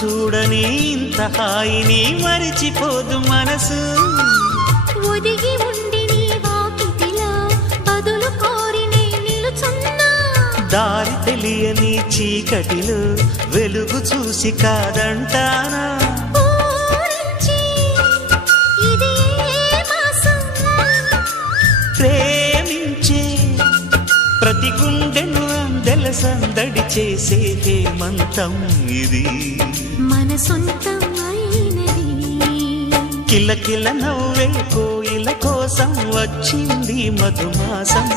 చూడని ఇంత హాయిని మరిచిపోదు మనసు ఒదిగి ఉండి నీ వాకిటిలో బదులు కోరి నే నిలుచున్నా దారి తెలియని చీకటిలో వెలుగు చూసి కాదంటానా ప్రేమించే ప్రతి గుండెను అందెల సందడి చేసే హేమంతం ఇది మన సొంతం అయినది కిలకిల నవ్వే కోయిల కోసం వచ్చింది మధుమాసం